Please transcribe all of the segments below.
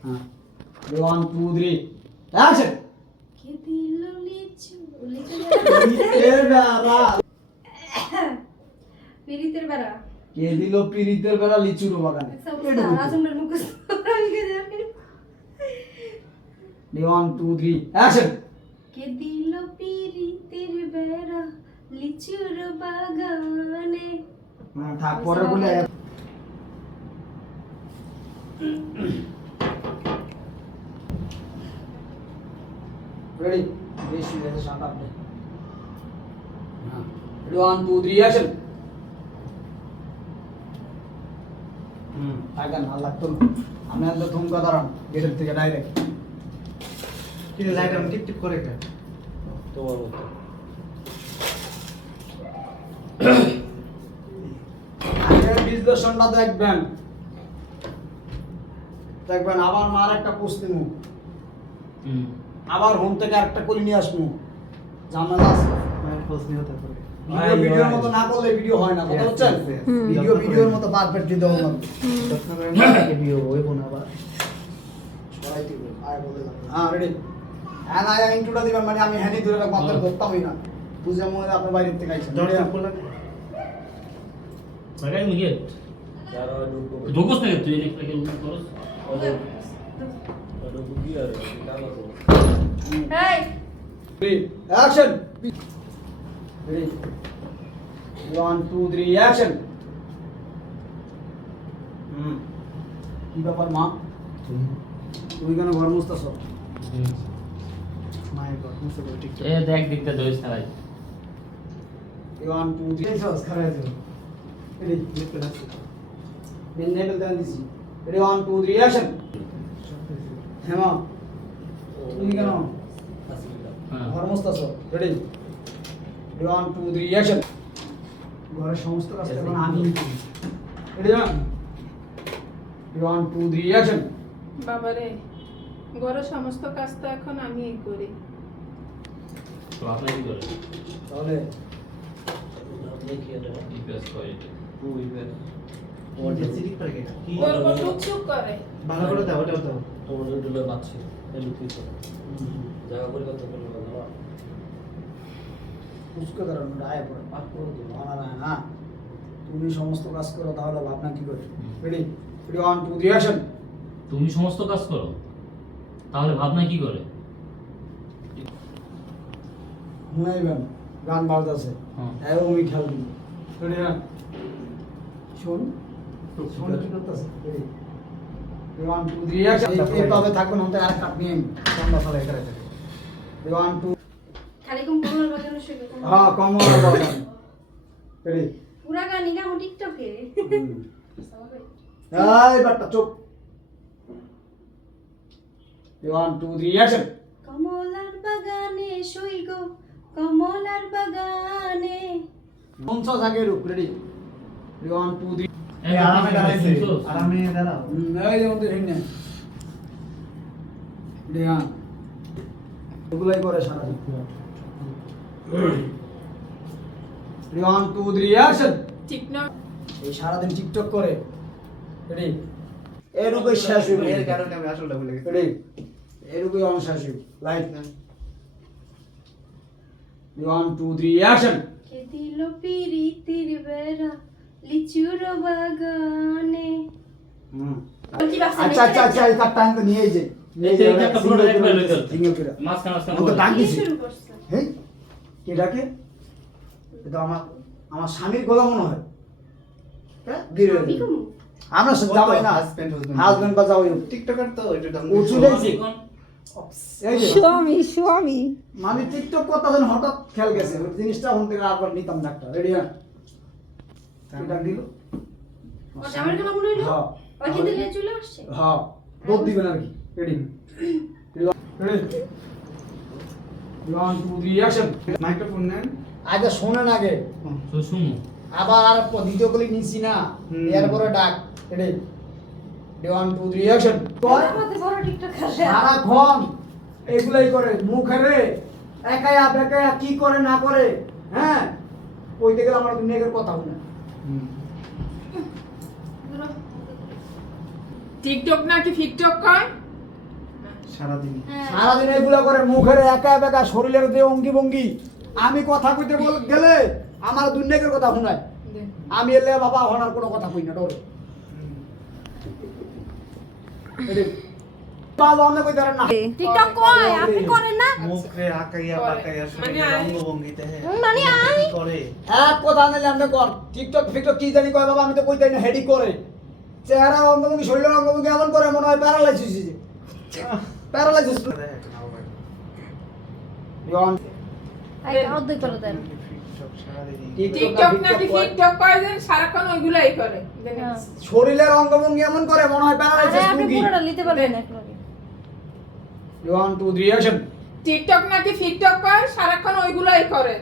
হ্যাঁ 1 2 3 অ্যাকশন কে দিল লিচু পিরিতের বেড়া পিরিতের বেড়া কে দিল পিরিতের বেড়া লিচুর বাগানে আজমের মুখস্থ রঙে দেওয়া 1 2 3 অ্যাকশন কে দিল পিরিতের বেড়া লিচুর বাগানে থাক পরে বলে রেডি বেশি হয়েছে শান্ত আপনি হ্যাঁ 1 2 3 অ্যাকশন টাকা না লাগতো না আমি আর থমকা দাঁড়ান গেটের থেকে ডাইরেক্ট কি লাইট আমি টিপ টিপ করে এটা তোমার মতো আগের বিশ্লেষণটা দেখবেন দেখবেন আবার মার একটা পোস্ট দিমু আবার হোম থেকে আরেকটা করে নিয়ে আসবো ঝামেলা আছে আমার পোস্ট নিয়ে হতে পারে ভিডিওর মতো না করলে ভিডিও হয় না কথা হচ্ছে ভিডিওর মতো পারফেক্টলি দেবো না ভিডিও ওই বোন আবার সবাই দিবে আয় বলে দাও হ্যাঁ রেডি হ্যাঁ না ইন্ট্রোটা দিবেন মানে আমি হ্যানি ধরে রাখবো আপনার ধরতামই না বুঝে মনে আপনার বাইরের থেকে আইছেন দরজা খোলা Pakai mungkin. যারা ডুবো Dogus nih tuh ini pakai terus. ডুবো কি আর কাজ আছে এই রেডি অ্যাকশন রেডি 1 2 3 অ্যাকশন কি ব্যাপার মা তুমি কেন ঘর মুছতেছ মায়ের কথা মুছে করে ঠিক Eh, dek dik tuh dois nih. 1 2 3 sauce খারাপ আছে রেডি লিখতে আছে মেন নেবেল দেন দিছি রেডি 1 2 3 অ্যাকশন হ্যাঁ মা তুমি কেন ঘর মুছতেছ রেডি 1 2 3 অ্যাকশন ঘরের সমস্ত কাজ এখন আমি করি রেডি না 1 2 3 অ্যাকশন বাবারে ঘরের সমস্ত কাজ তো এখন আমিই করি তো আপনি কি করেন? তাহলে দেখি এটা ইপিএস করে। তুই বে ওটা সিরিক করে এটা কি ওর টুকটুক করে ভালো করে দাও ওটা দাও তোমার ডুলে মাছি এলু তুই তো জায়গা পরিবর্তন করলে ভালো উস্কে দাঁড়ানো রায় পড়ে পাক করে দিও না না তুমি সমস্ত কাজ করো তাহলে ভাবনা কি করে রেডি 1 2 3 অ্যাকশন তুমি সমস্ত কাজ করো, তাহলে ভাবনা কি করে? শুনাইবেন গান বাজতেছে হ্যাঁ। এও আমি খেলবি রেডি না শোন শোন কি করতেছে রেডি 1 2 3 অ্যাকশন এইভাবে থাকবেন হতে আর কাট নিয়ে ঠান্ডা ফলে করে দেবে 1 2 খালি কম কোমর বাজানো শুরু করতে হ্যাঁ কম হবে রেডি পুরা গানি গামো টিকটকে এই বাট্টা চুপ 1 2 3 অ্যাকশন কমলার বাগানে শুই গো কমলার বাগানে কোন সস আগে রুক রেডি 1 2 3 Eh, আরামে আপনি দাঁড়াইছে শুনছো? আরামে দাঁড়াও এই যেমন দেখেন না দেয়া ওগুলাই করে সারা 1 2 3 অ্যাকশন টিকটক এই সারাদিন টিকটক করে রেডি এই রূপে শেষ হইব এর কারণে আমি আসলে ভুলে গেছি রেডি এই রূপে অন শেষ হইব লাইট 1 2 3 অ্যাকশন কে দিল পিরিতির বেড়া লিচুর বাগানে কি ভাবছেন আচ্ছা আচ্ছা আচ্ছা এই কাটটা আনতে নিয়ে এই যে এই যে একটা পুরো একবার লইতে হবে। সিঙ্গেল করে মাঝখানে মাঝখানে আমি তো বলে। ডাক কি দিছি শুরু করছে হেই কে ডাকে এটা আমার স্বামীর গলা মনে হয় হ্যাঁ বের হয়ে আমি যাবে। কমু আমরা সব জামাই না হাজবেন্ড হাজবেন্ড বা যাওই টিকটকার তো এটা ও চলে গেছে। এখন এই যে স্বামী মানে টিকটক করতেছেন হঠাৎ খেয়াল গেছে ওই জিনিসটা হন থেকে আবার নিতাম ডাক্তার রেডি হ্যাঁ ডাক দিল ও জামার কেন মনে হইলো হ্যাঁ ওই কি দিলে চলে আসছে হ্যাঁ দুধ দিবেন আর কি রেডি রেডি 1 2 3 অ্যাকশন মাইক্রোফোন নেন আগে শোনেন আগে তো শুনো। আবার আর দ্বিতীয় কলি নিছি না এরপরে ডাক রেডি 1 2 3 অ্যাকশন আমাদের বড় টিকটক করে সারাক্ষণ এগুলাই করে মুখে রে একায়া বেকায়া কি করে না করে হ্যাঁ কইতে গেলে আমার দুনিয়ার কথা হলো না। টিকটক নাকি ফিকটক কয়? সারাদিন হ্যাঁ। সারাদিন এগুলা করে মুখের একা বেকা শরীরের যে অঙ্গি ভঙ্গি আমি কথা কইতে গেলে আমার দুনিয়ার কথা শোনায় দে। আমি এলে বাবা হনার কোনো কথা কই না ডরে বাবা অন্য কই ধরেন না টিকটক কয় আপনি করেন না? মুখে আকাইয়া বাকাইয়া শরীরের মানে অঙ্গভঙ্গিতে হ্যাঁ মানে আই করে এক কথা নিলে আপনি কর টিকটক ফিকটক কি জানি কয় বাবা আমি তো কইতাই না হেডি করে চেহারা অঙ্গভঙ্গি শরীরের অঙ্গভঙ্গি এমন করে মনে হয় প্যারালাইসিস প্যারালাইসিস আই অর্ধেক করে দেন। টিকটক নাকি ফিকটক কয় যেন সারাক্ষণ ওইগুলাই করে জানেন? হ্যাঁ। শরীরের অঙ্গভঙ্গি এমন করে মনে হয় আরে প্যারালাইসিস আপনি রোগী পুরোটা নিতে পারবেন না একলগে। 1 2 3 অ্যাকশন টিকটক নাকি ফিকটক কয় সারাক্ষণ ওইগুলাই করে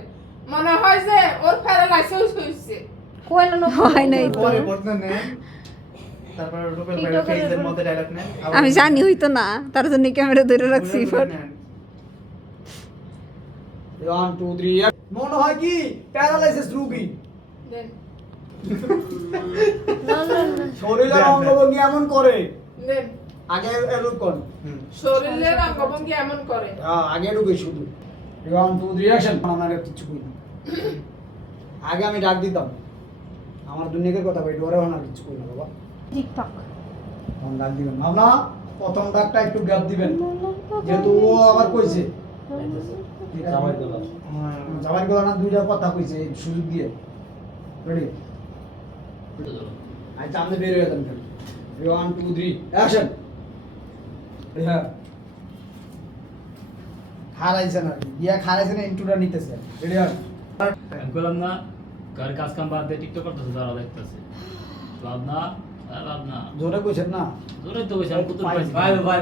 মনে হয় যে ওর প্যারালাইসিস হইছে। কইলো না হয় নাই তো। পরে বলতে নেন তারপর রুবেল ভাই টিকটকের ফেসের মধ্যে ডায়লগ নেন আমি জানি হইতো না তার জন্য ক্যামেরা ধরে রাখছি ফট 1 2 3 মনে হয় কি প্যারালাইসিস রোগী দেন না না না। শরীরের অঙ্গভঙ্গি এমন করে দেন আগে এরূপ কোন শরীরের অঙ্গভঙ্গি এমন করে। আগে ঢুকে শুধু 1 2 3 অ্যাকশন আমার কিছু কই না আগে আমি ডাক দিতাম আমার দুনিয়ার কথা ভাই ডরে না কিছু কই না বাবা টিকটক। তখন ডাক দিবেন না প্রথম ডাকটা একটু গ্যাপ দিবেন যেহেতু ও আবার কইছে জামাই দোলা যাবার গেল না দুইটা কথা কইছে এই সুযোগ দিয়ে রেডি আচ্ছা আপনি বের হয়ে যান 1 2 3 অ্যাকশন হ্যাঁ খারাইছে না দিয়া খারাইছে না ইন্টুটা নিতেছে রেডি আর আমি বললাম না কার কাজ কাম বাদ দিয়ে টিকটক করতেছে তারা দেখতেছে লাভ না আর লাভ না জোরে কইছেন না জোরে তো বসে আমি কুতুর পাইছি ভাই ভাই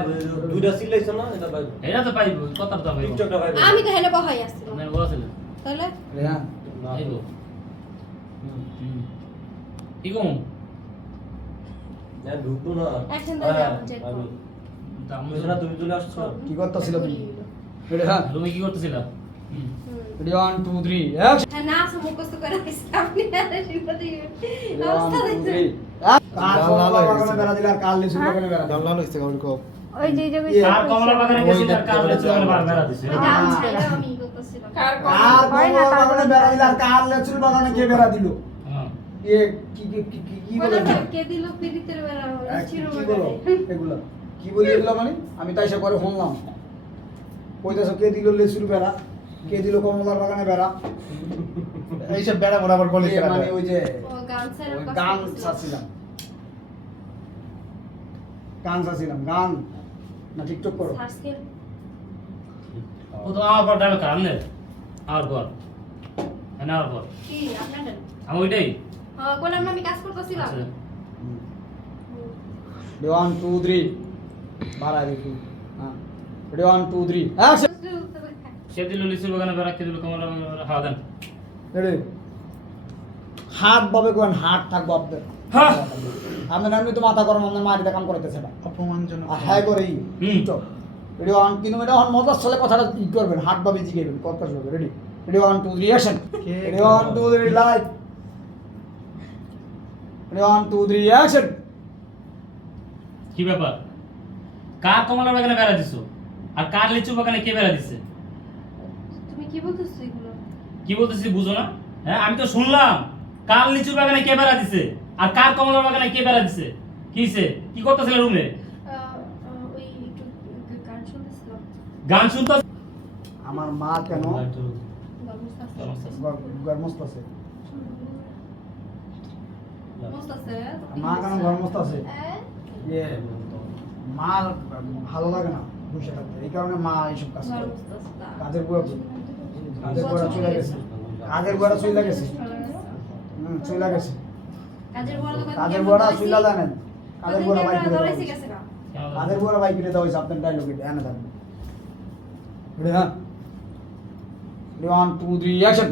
দুইটা সিলাইছো না এটা ভাই এটা তো পাইব কথা তো পাইব টিকটকটা ভাই আমি তো হেলে বহাই আসছিলাম। মানে বলা ছিল তাহলে হ্যাঁ পাইব কি কম না ঢুকবো না Action দাও, হ্যাঁ, check করো। আমি দাম বুঝছ না তুমি চলে আসছো কি করতেছিল তুমি রেডি হ্যাঁ তুমি কি করতেছিলা রেডি 1 2 3 অ্যাকশন হ্যাঁ না সব মুখস্থ করে আসছি আপনি আরে শিখতে দিবেন। 1 অবস্থা 2 দেখছেন? 3 কাল বাগানে বেড়া দিলা আর কাল লিচু বাগানে বেড়া দিলা গামলা লইছে গাউল কো ওই যে যে কার কমলা বাগানে গেছিল আর কার লেচু বাগানে বেড়া দিছে এটা আমি ছাইড়া আমি করতেছিলাম। কার আর হয় না, কমলা তার বাগানে বেড়া দিলা আর কাল লিচু বাগানে কে বেড়া দিল হ্যাঁ এ কি বলে বলে কে দিল পিরিতের বেড়া চিরো কি বলো এগুলা কি বলি এগুলা মানে আমি তাই সে করে শুনলাম কইতাছ কে দিল লেচুর বেড়া কে দিল কমলার বাগানে বেড়া এইসব বেড়া বরাবর বলে এ মানে ওই যে ও গান ছাড়া ওই গান ছাড়ছিলাম গান ছাড়ছিলাম গান না টিকটক করো সার্চ করে ও তো আমার পর ডায়লগ কারণ নেই আমার পর হ্যাঁ আমার পর কি আপনাদের আমি ওইটাই কইলাম না আমি কাজ করতেছিলাম। আচ্ছা 1 2 3 বাড়াই দেখি হ্যাঁ 1 2 3 অ্যাকশন সে দিল লিচুর বাগানে বেড়া কে দিল কমলা বাগানে বেড়া হাওয়া দেন রেডি হাত ভাবে কোন হাত থাকবো আপনাদের হ্যাঁ আপনার আমি তো মাথা গরম আপনার মারিতে কাম করতেছে না অপমানজনক আর হ্যাঁ করেই হুম। রেডি 1 কিন্তু এটা অন মজার সালে কথাটা ই করবেন হাত ভাবে জিগাইবেন কথা শুনবেন ready ready 1 2 3 action ready 1 2 3 live ready 1 2 3 action কি ব্যাপার কার কমলা বাগানে বেড়া দিছো আর কার লিচু বাগানে কে বেড়া দিছে তুমি কি বলতেছো এগুলো? কি বলতেছি বুঝো না হ্যাঁ আমি তো শুনলাম কার লিচু বাগানে কে বেড়া দিছে আর কার কমলা বাগানে কে বেড়া দিছে কিছে কি করতেছিল রুমে ওই একটু গান শুনতেছিলাম। গান শুনতে আমার মা কেন গরমস্ত আছে মস্ত আছে মা কেন গরমস্ত আছে হ্যাঁ ইয়ে মার ভালো লাগে না বসে থাকতে এই কারণে মা এইসব কাজ করে মস্ত আছে তা। কাজের বুয়া চলে গেছে কাজের বুয়াটা চলে গেছে চলে গেছে কাজের বড় দোকান কাজের বুয়াটা চলে জানেন কাজের বুয়াটা বাইক করে দেওয়া ধরেছি হয়েছে। গেছে না। কাজের বুয়াটা বাইক করে দেওয়া হয়েছে আপনার ডায়লগ এটা এনে থাকবে হ্যাঁ 1 2 3 অ্যাকশন